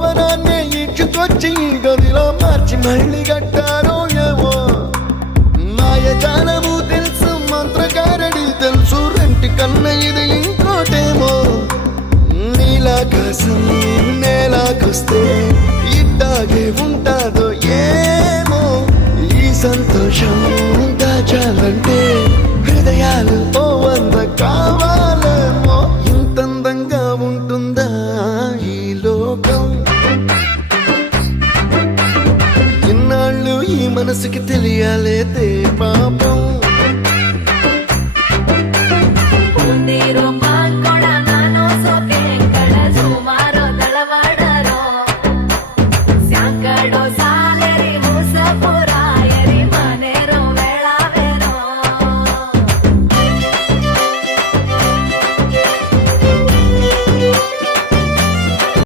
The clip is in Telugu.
భవనాన్ని ఇచ్చుకొచ్చి గదిలో మార్చి మళ్ళీ కట్టారో ఏమో మాయజాలము తెలుసు మంత్రకారడి తెలుసు రెంటి కన్న ఇది ఇంకోటేమో నీలాకాశం నేలాకొస్తే ఇట్టాగే ఉంటాదో ఏమో ఈ సంతోషం దాచాలంటే హృదయాలు ఓ వంద కావాలేమో ఇంతందంగా ఉంటుందా ఈ లోకం ఇన్నాళ్ళు ఈ మనసుకి తెలియాలే